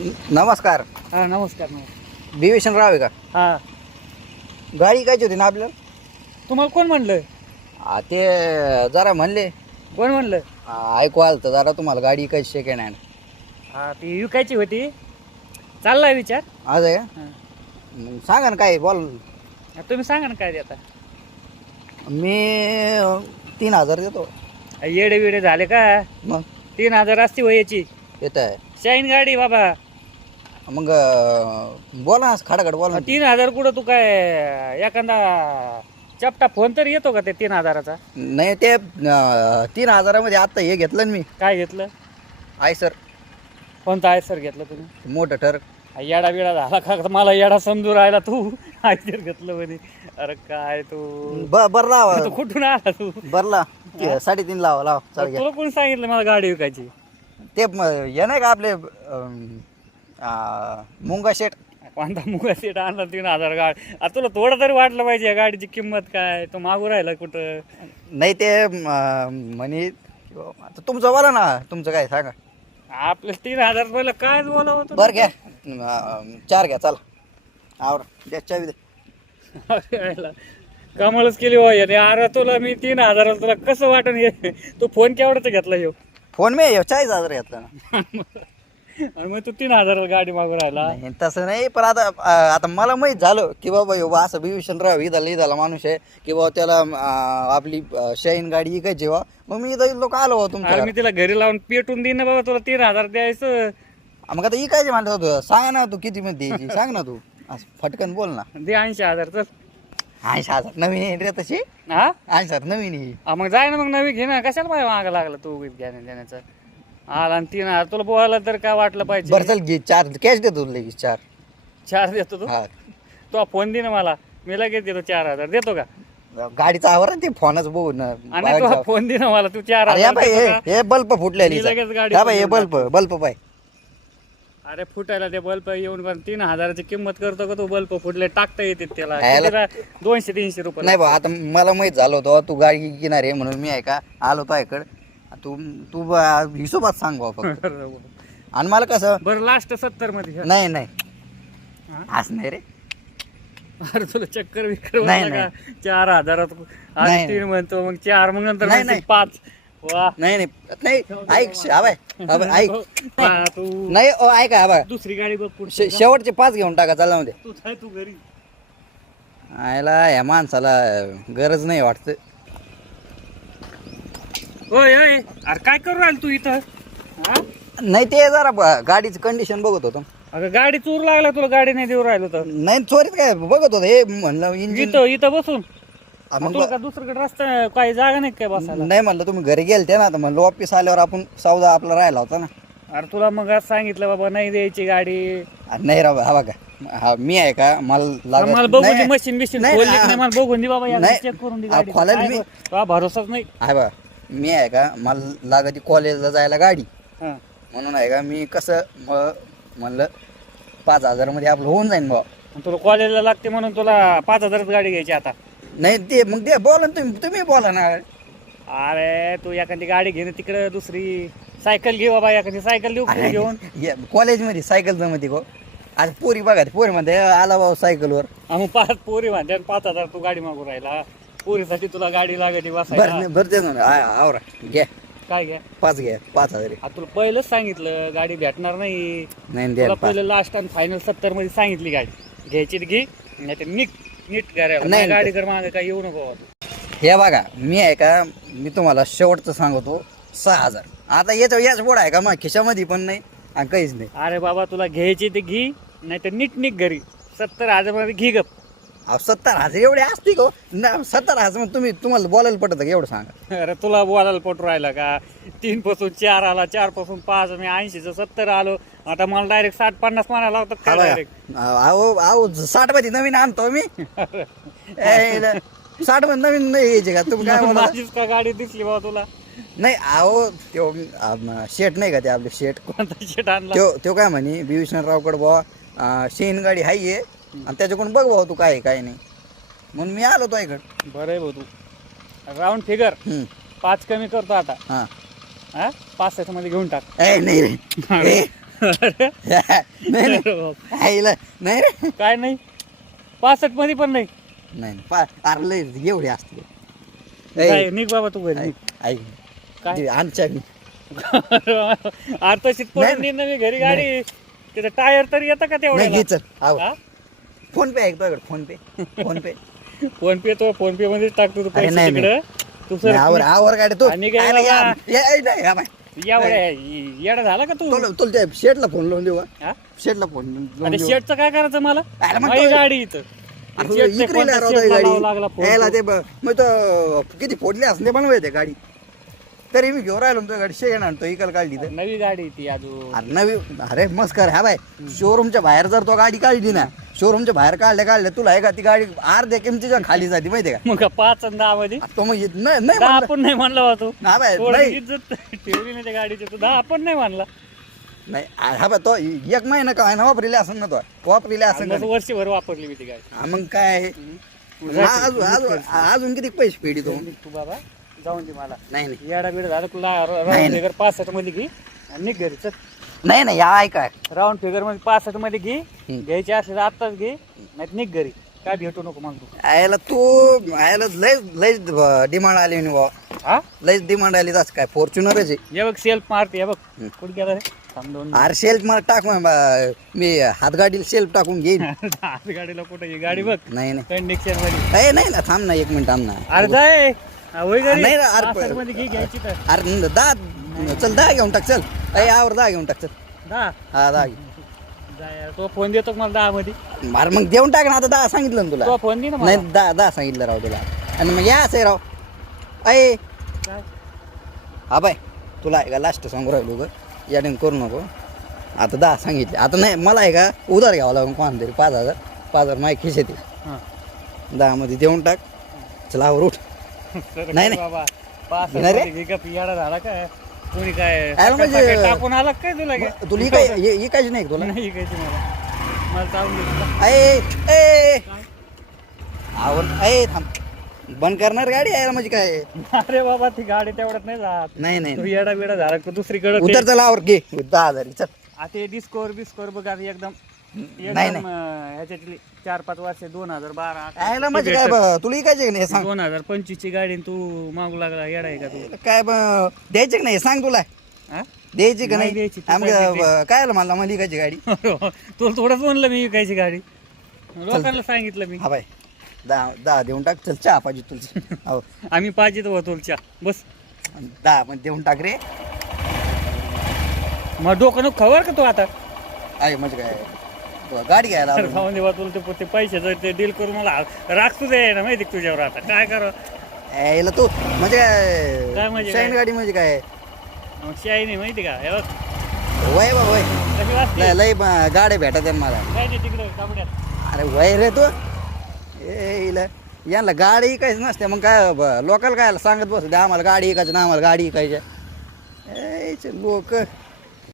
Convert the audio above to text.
नमस्कार. हा नमस्कार नमस्कार. बिभीषण राव आहे का? हा गाडी कायची होती ना आपल्याला? तुम्हाला कोण म्हणलं? ते जरा म्हणले, कोण म्हणलं? ऐकू आलं तर जरा तुम्हाला गाडी कायची सेकंड हँड. हा ती विकायची होती. चाललाय विचार. आज आहे का? हा. मग सांगा ना काय बोल. तुम्ही सांगा ना काय देता. मी 3,000 देतो. येडे विडे झाले का? मग 3,000 असती वयाची येत आहे. शाईन गाडी बाबा. मग बोला ना, खडाखड बोला ना. 3,000 कुठं तू काय एखादा चपटा फोन तर येतो का ते 3,000चा? नाही ते 3,000मध्ये आता हे घेतलं ना मी. काय घेतलं? आयसर कोणतं आहे सर घेतलं तुम्ही? मोठं ट्रक. येडा बिडा झाला का? मला येडा समजू राहिला तू. आयसर घेतलं म्हणे. अरे काय तू बरं लावा. तू कुठून आला तू? बरला 3.5 लावा चल घ्या. तुला कोणी सांगितलं मला गाडी विकायची? ते हे नाही का आपले मुंगा शेट. कोणता मुगा सीट आणला 3,000 गाडी? आता तुला थोडं तरी वाटलं पाहिजे या गाडीची किंमत काय. तो मागू राहिला कुठं? नाही ते म्हणे आता तुमचं बोला ना, तुमचं काय सांगा. आपलं 3,000 पहिलं काय बोलावं होतं? बरं घ्या 4 घ्या चला. आवर द्या चावी दे. कमालच केली हो याने. अरे तुला मी 3,000 तुला कसं वाटन हे? तू फोन केवढाच घेतला ह्यो? फोन मी 40,000 घेतला ना. आणि मग तू 3,000 गाडी मागू राहिला. नाही, तसं नाही, पण आता मला माहीत झालं की बाबा ह्यो असं बिभीषण राव इथला माणूस आहे की बाबा त्याला आपली शाईन गाडी इकायची जेव्हा. मग मी इथं लोक आलो अरे तुमच्या. मी तिला घरी लावून पेटून देईन ना बाबा. तुला 3,000 द्यायचं. मग आता इकायची म्हणत होतो. सांगा ना तू किती मध्ये द्यायची, सांग ना तू. असं फटकन बोल ना. दे 80,000 चल. 80,000 नवीन आहे रे तशी. हा 80,000 नवीन आहे. मग जाय ना, मग नवी घे ना. कशाला पाहिजे मागं लागला तू घेण्या देण्याचं? आला आणि 3,000 तुला बोलायला तर काय वाटलं पाहिजे? बरं चल घे 4 कॅश देतो लगेच 4. 4 देतो तू? हा तो फोन दे ना मला. मी लगेच देतो 4,000. देतो का? गाडीचा आवर ते फोनच बघू ना. आणि तो फोन दे ना मला. तू 4,000 अरे बाई देतो का? हे बल्ब फुटलेली. मी लगेच गाडी हा बाई हे बदलून बल्ब पाय. अरे फुटायला ते बल्ब येऊन पण 3,000ची किंमत करतो का तू? बल्ब फुटले टाकता येते त्याला. याला- कितीला? 200-300 रुपये. नाही बा, आता मला माहित झालं होतं तू गाडी घेणार आहे म्हणून मी आहे का आलो तो ऐकड. तू तू हिशोबात सांग बा फक्त. आणि मला कसं बरं लास्ट 70 मध्ये. नाही नाही हा? असं नाही रे. अरे तुला चक्कर विक्कर नाही, का? 4,000 नाही, आज 3 म्हणतो, मग 4, मग नंतर नाही, म्हणशील नाही. 5. वा नाही नाही ऐक आबाय ऐक. हा, तू नाही ऐका आबा. दुसरी गाडी बघ पुढची. शेवटचे 5 घेऊन टाका चला मध्ये. तू जाय तू घरी. आयला या माणसाला गरज नाही वाटतं. होय होय. अरे काय करू राहिल तू इथं? हा? नाही ते जरा गाडीची कंडिशन बघत होतो. अगं गाडी चोर लागला तुला. गाडी नाही देऊ राहिलो तर नाही चोरीत काय बघत होतो. हे म्हणलं इंजिन. इथं बसून मग तुला का दुसरीकडे रस्ता काही जागा नाही काय बसायला? नाही म्हणलं तुम्ही घरी गेलते ना, तर म्हणलं ऑफिस आल्यावर आपण सौदा आपला राहिला होता ना. अरे तुला मग आज सांगितलं बाबा नाही द्यायची गाडी. नाही राव हा बघा. हा मी आहे का मला मला बघून नाही, दे मशीन बिशीन नाही, खोलली की नाही मला बघून दे बाबा. नाही. चेक करून दे हा, गाडी. खोलायला मी- तुला भरोसाच नाही. आहे बा. मी आहे का मला लागती कॉलेजला जायला गाडी. हा. म्हणून आहे का मी कसं म्हणलं 5,000 मध्ये आपलं होऊन जाईन बा. आणि तुला कॉलेजला लागते म्हणून तुला 5,000च गाडी घ्यायची आता. नाही ते मग ते बोला ना तुम्ही बोला ना. अरे तू एखादी गाडी घे ना तिकडे. दुसरी सायकल घे बाबा. एखादी सायकल देऊ का घेऊन? कॉलेजमध्ये सायकल जमती गो. आज पोरी बघा पोरी मध्ये आला भाऊ सायकलवर. मग 5 पोरी म्हणते 5,000 तू गाडी मागू राहिला. पोरीसाठी तुला गाडी लागते बसायला. बरं बरं ते ना आवरा घ्या. काय घ्या? 5 घ्या 5,000. आता तुला पहिलंच सांगितलं गाडी भेटणार नाही. नाही तुला द्या पहिलं लास्ट आणि फायनल 70 मध्ये सांगितली गाडी घ्यायची तर घे. नाही तर नीट करायला. नाही. गाडी कर मागे काय येऊ नको बाबा तू. हे बघा मी आहे का मी तुम्हाला शेवटचं सांगतो 6,000. आता याच पुढं आहे का मग खिशामध्ये पण नाही आणि काहीच नाही. अरे बाबा तुला घ्यायची तर घे. नाही तर नीट घरी. 70,000 मध्ये घे गप. 70,000 एवढे असते गो ना. 70,000 मग तुम्हाला बोलायला पडतं का एवढं सांगा. अरे तुला बोलायला पटू राहिला का? 3 पासून 4 आला. 4 पासून 5. मी 80चं 70 आलो. आता मला डायरेक्ट 60-50 म्हणायला लावतात का डायरेक्ट? अहो 60 मध्ये नवीन आणतो मी. 60 मध्ये नवीन नाही यायचे का तुम्ही काय बोला. माझीच का गाडी दिसली बाबा तुला? नाही अहो तो शेट नाही का ते आपले शेट. कोणता शेट आणला? तो काय म्हणे बिभीषणरावकडे बाबा शेण गाडी हाय आहे आणि त्याच्याकडून बघ भाऊ तू काय आहे, काय नाही. म्हणून मी आलो तो इकडं. बरं आहे भाऊ तू. राऊंड फिगर 5 कमी करतो आता. हां हा 65 मध्ये घेऊन टाक. नाही रे नाही नाही आईला नाही रे काय नाही 65 मध्ये पण नाही. नाही अरे लय एवढे असते काय निघ बाबा तू घरी निघ. ऐक काय? आमच्या आर्तशीत पडून येईन ना मी घरी गाडी. त्याचं टायर तरी येतं का नाही घे तेवढ्या? चल आव फोन पे आहे का तुझ्याकडे फोन पे फोन पे मध्ये टाकतो तू अरे पैसे नाही, तिकडं. तू सर आवर गाडी तू आणि काय अरे बाबा? नाही हा बाय. येडा झाला का तू? तुला त्या शेटला फोन लावून देऊ हा? शेटला फोन लावून अरे देऊ शेटचं काय करायचं मला? अरे मग माझी तो- गाडी इथं. अरे शेटचं इकडे कोणत्या राहतो शेटला गाडी लावावं लागला फोन यायला तो? ते मग तो किती फोडले असले पण माहिती गाडी तरी मी घेऊन राहिलो तुझ्या गाडी शेण आणतो इकल काढली तर नवी गाडी ती अजून. अरे नवी अरे मस्त कर हा बाय शोरूमच्या बाहेर जर तो गाडी काढली ना शोरूमच्या बाहेर काढल्या तुला आहे का ती गाडी अर्ध्या किमतीच्या खाली जाते माहितीये का मग 5 आणि 10 मध्ये तो मग नाही नाही 10 म्हणलं. पण नाही म्हणला बा तू. हा बाय थोडी नाही इज्जत ठेवली नाही त्या गाडीची. तू 10 पण नाही म्हणला. नाही हा बाय तो एक महिना काय ना वापरले असं ना तो वापरले असं मग वर्षभर वापरली मी ती गाडी. मग काय आहे? हा, अजून किती पैसे फेडी तो तू बाबा जाऊन दे मला. नाही नाही येडा बिडा झाला तुला नाही. राऊंड फिगर 65 मध्ये घे आणि निघ घरी. चल नाही नाही या ऐका राऊंड फिगर मध्ये 65 मध्ये घे. हम्म. घ्यायची असेल तर आत्ताच घे नाही निघ घरी. काय भेटू नको मग तू. यायला तू यायला लयच डिमांड आली नि बा हा लयच डिमांड आली तसं काय फॉर्च्युनरच आहे हे बघ सेल्फ मारते. हे बघ कुठे गेला रे? थांब दोन अरे शेल्फ मला टाकून मी हातगाडीला शेल्फ टाकून घेईन आज गाडीला कुठे ही गाडी बघ नाही नाही कंडिक्शन मध्ये. ए, नाही ना थांब ना 1 मिनिट थांब ना अरे जाय होय घरी. नाही ना, अरे 65 मध्ये घे घ्यायची तर. अरे 10 चल 10 घेऊन टाक चल आवर 10 घेऊन टाक चल 10 हा 10 जाय तो फोन देतो का मला 10 मध्ये? अरे मग देऊन टाक ना आता 10 सांगितलं ना तुला तो फोन दे ना नाही मला. 10 सांगितलं राव तुला आणि मग या असं राव अय काय? हा बाय तुला आहे का लास्ट सांगू राहिलो ग याने करू नको आता 10 सांगितले आता नाही मला आहे का उधार घ्यावं लागून कोण तरी 5,000 माझ्या खिशेत हा. 10 मध्ये देऊन टाक चला आवर उठ सर, नाही, नाही. बाबा 65 नाही रे. मध्ये घे का पियाडा झाला काय? कोणी काय अरे म्हणजे- सकाळ टाकून आला काय तुला काय? तुला इकायची नाही का तुला नाही घ्यायची मला चालून दे तुला. ए ए काय? आवर ए थांब बंद करणार गाडी यायला म्हणजे काय अरे बाबा ती गाडी तेवढ्यात नाही जात. नाही तू नाही येडा बिडा झाला का दुसरीकडे उतर चला आवर घे 10,000 चल आता डिस्कोवर बिस्कोवर बघ आता एकदम नाही. ह्याच्यातली 4-5 वर्ष 2012 यायला म्हणजे काय तुला इकायचे का नाही हे सांग 2025 ची गाडी आणि तू मागू लागला येडा आहे का तू? काय द्यायचे का नाही हे सांग तुला हा? द्यायची का नाही नाही द्यायची, तू आमच्या काय आलं मला इकायची गाडी तुला थोडंच म्हणलं मी विकायची गाडी. लोकांना सांगितलं मी. हा बाय 10 देऊन टाक चल चहा पाहिजे तुझी हो आम्ही पाहिजे तो तुलच्या बस. 10 पण देऊन टाक रे मग डोकं नको खबर का तू आता? आहे म्हणजे काय तुला गाडी घ्यायला आलो. जाऊन देवा तुला ते पैशाचं ते डील करून मला राग तुझं आहे ना माहिती का तुझ्यावर आता काय करा. यायला तू म्हणजे काय काय म्हणजे शाईन काय? गाडी म्हणजे काय मग शाही नाही माहिती का? हे बघ वय बा वय कशी वाजते? लय गाड्या भेटत आहे मला काय नाही तिकडे कापड्यात. अरे वय रे तू यांना गाडी काहीच नसते मग काय लोकल काय सांगत बस आम्हाला गाडी इकायची ना आम्हाला गाडी इकायची लोक